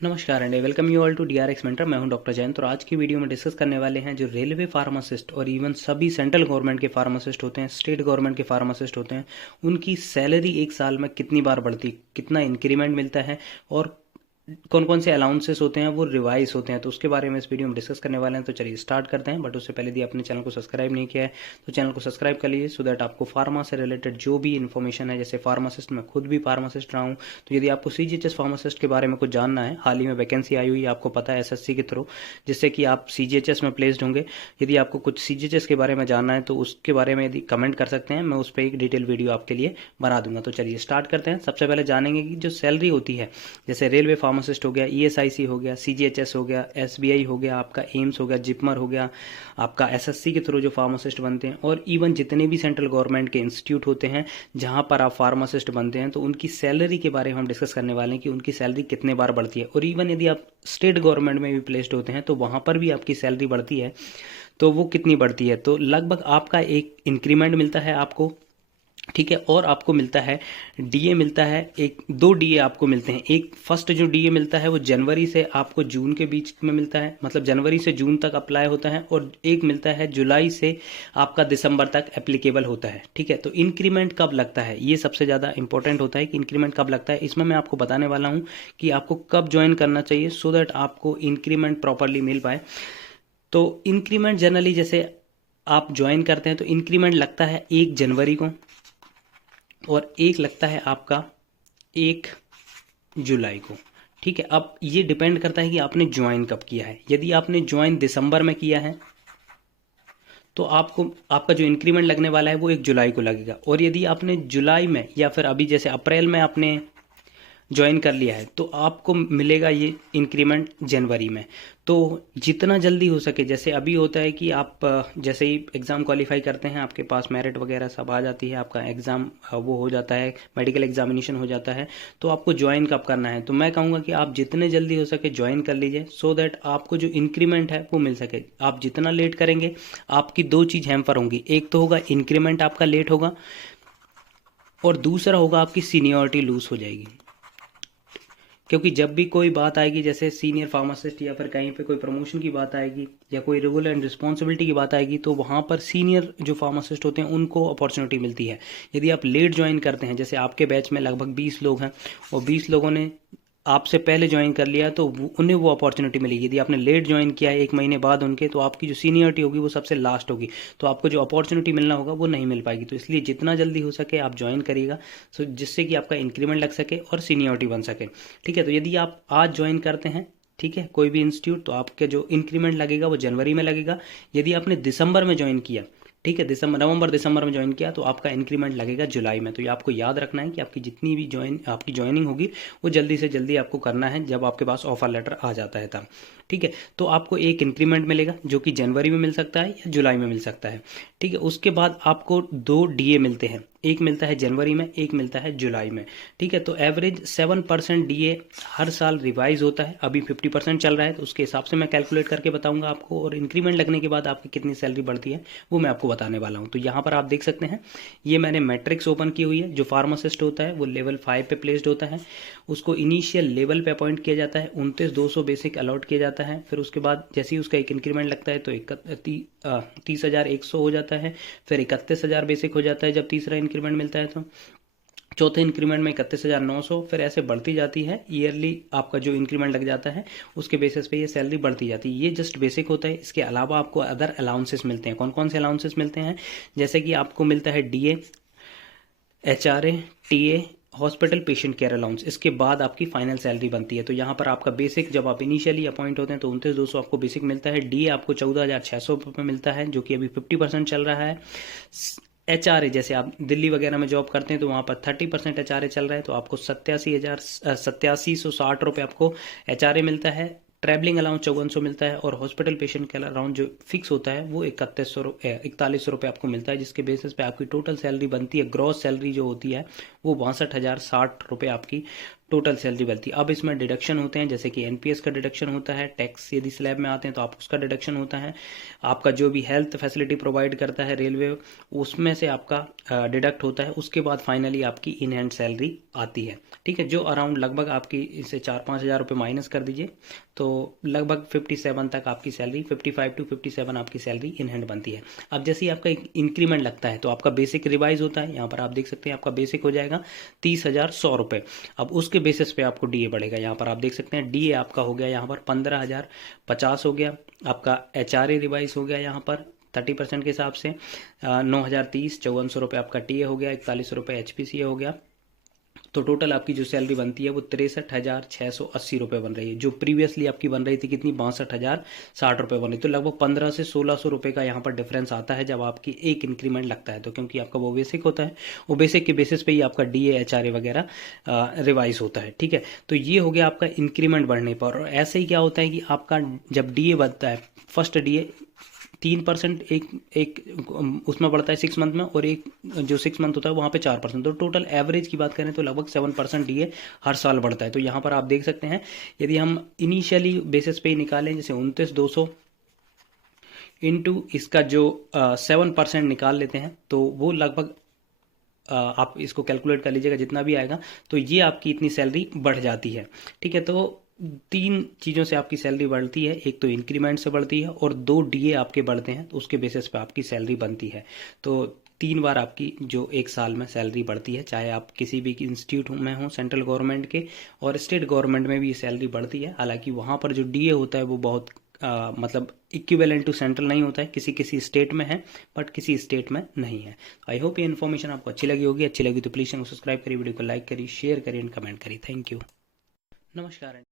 नमस्कार and welcome you all to DRX mentor. मैं हूं डॉक्टर जयंत और आज की वीडियो में डिस्कस करने वाले हैं जो रेलवे फार्मासिस्ट और इवन सभी सेंट्रल गवर्नमेंट के फार्मासिस्ट होते हैं, स्टेट गवर्नमेंट के फार्मासिस्ट होते हैं, उनकी सैलरी एक साल में कितनी बार बढ़ती, कितना इंक्रीमेंट मिलता है और कौन कौन से अलाउंसेस होते हैं वो रिवाइज होते हैं। तो उसके बारे में इस वीडियो में डिस्कस करने वाले हैं। तो चलिए स्टार्ट करते हैं। बट उससे पहले यदि आपने चैनल को सब्सक्राइब नहीं किया है तो चैनल को सब्सक्राइब कर लीजिए सो दैट आपको फार्मा से रिलेटेड जो भी इन्फॉर्मेशन है, जैसे फार्मासिस्ट, मैं खुद भी फार्मासिस्ट रहा हूँ, तो यदि आपको सीजीएचएस फार्मासिस्ट के बारे में कुछ जानना है, हाल ही में वैकेंसी आई हुई है, आपको पता है एसएससी के थ्रू, जिससे कि आप सीजीएचएस में प्लेस्ड होंगे। यदि आपको कुछ सीजीएचएस के बारे में जानना है तो उसके बारे में यदि कमेंट कर सकते हैं, मैं उस पर एक डिटेल वीडियो आपके लिए बना दूंगा। तो चलिए स्टार्ट करते हैं। सबसे पहले जानेंगे कि जो सैलरी होती है, जैसे रेलवे फार्मासिस्ट हो गया, ईएसआईसी हो गया, सीजीएचएस हो गया, एसबीआई हो गया, आपका एम्स हो गया, जिपमर हो गया, आपका एसएससी के थ्रू जो फार्मासिस्ट बनते हैं, और इवन जितने भी सेंट्रल गवर्नमेंट के इंस्टीट्यूट होते हैं जहां पर आप फार्मासिस्ट बनते हैं, तो उनकी सैलरी के बारे में हम डिस्कस करने वाले हैं कि उनकी सैलरी कितने बार बढ़ती है। और इवन यदि आप स्टेट गवर्नमेंट में भी प्लेस्ड होते हैं तो वहां पर भी आपकी सैलरी बढ़ती है, तो वो कितनी बढ़ती है। तो लगभग आपका एक इंक्रीमेंट मिलता है आपको, ठीक है, और आपको मिलता है डीए मिलता है, एक दो डीए आपको मिलते हैं। एक फर्स्ट जो डीए मिलता है वो जनवरी से आपको जून के बीच में मिलता है, मतलब जनवरी से जून तक अप्लाई होता है, और एक मिलता है जुलाई से आपका दिसंबर तक एप्लीकेबल होता है। ठीक है, तो इंक्रीमेंट कब लगता है ये सबसे ज़्यादा इंपॉर्टेंट होता है कि इंक्रीमेंट कब लगता है। इसमें मैं आपको बताने वाला हूँ कि आपको कब ज्वाइन करना चाहिए सो दैट आपको इंक्रीमेंट प्रॉपरली मिल पाए। तो इंक्रीमेंट जनरली जैसे आप ज्वाइन करते हैं तो इंक्रीमेंट लगता है 1 जनवरी को, और एक लगता है आपका 1 जुलाई को। ठीक है, अब ये डिपेंड करता है कि आपने ज्वाइन कब किया है। यदि आपने ज्वाइन दिसंबर में किया है तो आपको आपका जो इंक्रीमेंट लगने वाला है वो 1 जुलाई को लगेगा। और यदि आपने जुलाई में या फिर अभी जैसे अप्रैल में आपने ज्वाइन कर लिया है तो आपको मिलेगा ये इंक्रीमेंट जनवरी में। तो जितना जल्दी हो सके, जैसे अभी होता है कि आप जैसे ही एग्ज़ाम क्वालिफाई करते हैं, आपके पास मेरिट वगैरह सब आ जाती है, आपका एग्ज़ाम वो हो जाता है, मेडिकल एग्जामिनेशन हो जाता है, तो आपको ज्वाइन कब करना है। तो मैं कहूँगा कि आप जितने जल्दी हो सके ज्वाइन कर लीजिए सो दैट आपको जो इंक्रीमेंट है वो मिल सके। आप जितना लेट करेंगे आपकी दो चीज़ हैम्पर होंगी, एक तो होगा इंक्रीमेंट आपका लेट होगा, और दूसरा होगा आपकी सीनियरिटी लूज हो जाएगी। क्योंकि जब भी कोई बात आएगी, जैसे सीनियर फार्मासिस्ट या फिर कहीं पे कोई प्रमोशन की बात आएगी या कोई रेगुलर एंड रिस्पॉन्सिबिलिटी की बात आएगी, तो वहाँ पर सीनियर जो फार्मासिस्ट होते हैं उनको अपॉर्चुनिटी मिलती है। यदि आप लेट ज्वाइन करते हैं, जैसे आपके बैच में लगभग 20 लोग हैं और 20 लोगों ने आपसे पहले ज्वाइन कर लिया, तो उन्हें वो अपॉर्चुनिटी मिलेगी। यदि आपने लेट ज्वाइन किया है 1 महीने बाद उनके, तो आपकी जो सीनियरिटी होगी वो सबसे लास्ट होगी, तो आपको जो अपॉर्चुनिटी मिलना होगा वो नहीं मिल पाएगी। तो इसलिए जितना जल्दी हो सके आप ज्वाइन करिएगा, सो जिससे कि आपका इंक्रीमेंट लग सके और सीनियरिटी बन सके। ठीक है, तो यदि आप आज ज्वाइन करते हैं, ठीक है, कोई भी इंस्टीट्यूट, तो आपके जो इंक्रीमेंट लगेगा वो जनवरी में लगेगा। यदि आपने दिसंबर में ज्वाइन किया, ठीक है, नवंबर दिसंबर में ज्वाइन किया, तो आपका इंक्रीमेंट लगेगा जुलाई में। तो ये आपको याद रखना है कि आपकी जितनी भी आपकी ज्वाइनिंग होगी वो जल्दी से जल्दी आपको करना है जब आपके पास ऑफर लेटर आ जाता है तब। ठीक है, तो आपको एक इंक्रीमेंट मिलेगा जो कि जनवरी में मिल सकता है या जुलाई में मिल सकता है। ठीक है, उसके बाद आपको 2 डीए मिलते हैं, एक मिलता है जनवरी में, एक मिलता है जुलाई में। ठीक है, तो एवरेज 7% डीए हर साल रिवाइज होता है। अभी 50% चल रहा है, तो उसके हिसाब से मैं कैलकुलेट करके बताऊंगा आपको, और इंक्रीमेंट लगने के बाद आपकी कितनी सैलरी बढ़ती है वो मैं आपको बताने वाला हूँ। तो यहाँ पर आप देख सकते हैं, ये मैंने मैट्रिक्स ओपन की हुई है। जो फार्मासिस्ट होता है वो लेवल 5 पे प्लेस्ड होता है, उसको इनिशियल लेवल पे अपॉइंट किया जाता है, 29,200 बेसिक अलॉट किया जाता है। फिर उसके बाद जैसे ही उसका एक इंक्रीमेंट लगता है तो 30,100 हो जाता है, फिर 31,000 बेसिक हो जाता है जब तीसरा इंक्रीमेंट मिलता है, तो चौथे इंक्रीमेंट में 31,900, फिर ऐसे बढ़ती जाती है। ईयरली आपका जो इंक्रीमेंट लग जाता है उसके बेसिस पे ये सैलरी बढ़ती जाती है। ये जस्ट बेसिक होता है। इसके अलावा आपको अदर अलाउंसेस मिलते हैं। कौन कौन से अलाउंसेस मिलते हैं, जैसे कि आपको मिलता है DA, HRA, TA, hospital patient care allowance. इसके बाद आपकी फाइनल सैलरी बनती है। तो यहाँ पर आपका बेसिक, जब आप इनिशियली अपॉइंट होते हैं तो 29,200 आपको बेसिक मिलता है। डी आपको 14,600 रुपये मिलता है, जो कि अभी 50% चल रहा है। एचआरए, जैसे आप दिल्ली वगैरह में जॉब करते हैं तो वहाँ पर 30% एचआरए चल रहा है, तो आपको 87,60 रुपये आपको एचआरए मिलता है। ट्रैवलिंग अलाउंस 5400 मिलता है, और हॉस्पिटल पेशेंट के अलाउंस जो फिक्स होता है वो 4100 रुपये आपको मिलता है, जिसके बेसिस पे आपकी टोटल सैलरी बनती है। ग्रॉस सैलरी जो होती है वो 62,060 रुपये आपकी टोटल सैलरी बनती है। अब इसमें डिडक्शन होते हैं, जैसे कि एनपीएस का डिडक्शन होता है, टैक्स यदि स्लैब में आते हैं तो आप उसका डिडक्शन होता है, आपका जो भी हेल्थ फैसिलिटी प्रोवाइड करता है रेलवे उसमें से आपका डिडक्ट होता है। उसके बाद फाइनली आपकी इन हैंड सैलरी आती है, ठीक है, जो अराउंड लगभग आपकी इसे 4-5 हज़ार रुपये माइनस कर दीजिए तो लगभग 57 तक आपकी सैलरी, 55 to 57 आपकी सैलरी इन हैंड बनती है। अब जैसे ही आपका इंक्रीमेंट लगता है तो आपका बेसिक रिवाइज होता है, यहाँ पर आप देख सकते हैं आपका बेसिक हो जाएगा 30,100 रुपये। अब उसके बेसिस पे आपको डीए बढ़ेगा, यहाँ पर आप देख सकते हैं डीए आपका हो गया यहाँ पर 15,050 हो गया, आपका एचआरए रिवाइज हो गया यहाँ पर 30% के हिसाब से 9,030, 5400 रुपये आपका टीए हो गया, 41 रुपये एचपीसीए हो गया। तो टोटल आपकी जो सैलरी बनती है वो 63,680 रुपये बन रही है, जो प्रीवियसली आपकी बन रही थी कितनी, 62,060 रुपये बन रही। तो लगभग 1500 से 1600 रुपये का यहाँ पर डिफरेंस आता है जब आपकी एक इंक्रीमेंट लगता है, तो क्योंकि आपका वो बेसिक होता है, वो बेसिक के बेसिस पे ही आपका डीए एचआरए वगैरह रिवाइज होता है, ठीक है। तो ये हो गया आपका इंक्रीमेंट बढ़ने पर। और ऐसे ही क्या होता है कि आपका जब डीए बढ़ता है, फर्स्ट डीए 3% एक उसमें बढ़ता है 6 मंथ में, और एक जो 6 मंथ होता है वहाँ पे 4%। तो टोटल एवरेज की बात करें तो लगभग 7% डीए हर साल बढ़ता है। तो यहाँ पर आप देख सकते हैं यदि हम इनिशियली बेसिस पे ही निकालें, जैसे 29,200 इंटू इसका जो 7% निकाल लेते हैं तो वो लगभग आप इसको कैलकुलेट कर लीजिएगा जितना भी आएगा, तो ये आपकी इतनी सैलरी बढ़ जाती है, ठीक है। तो 3 चीज़ों से आपकी सैलरी बढ़ती है, एक तो इंक्रीमेंट से बढ़ती है और 2 डीए आपके बढ़ते हैं, तो उसके बेसिस पे आपकी सैलरी बनती है। तो 3 बार आपकी जो एक साल में सैलरी बढ़ती है, चाहे आप किसी भी इंस्टीट्यूट में हो सेंट्रल गवर्नमेंट के, और स्टेट गवर्नमेंट में भी सैलरी बढ़ती है। हालांकि वहाँ पर जो डीए होता है वो बहुत मतलब इक्विवेलेंट टू सेंट्रल नहीं होता है, किसी किसी स्टेट में है बट किसी स्टेट में नहीं है। आई होप ये इन्फॉर्मेशन आपको अच्छी लगी होगी। अच्छी लगी तो प्लीज़ सब्सक्राइब करिए, वीडियो को लाइक करिए, शेयर करिए एंड कमेंट करिए। थैंक यू, नमस्कार।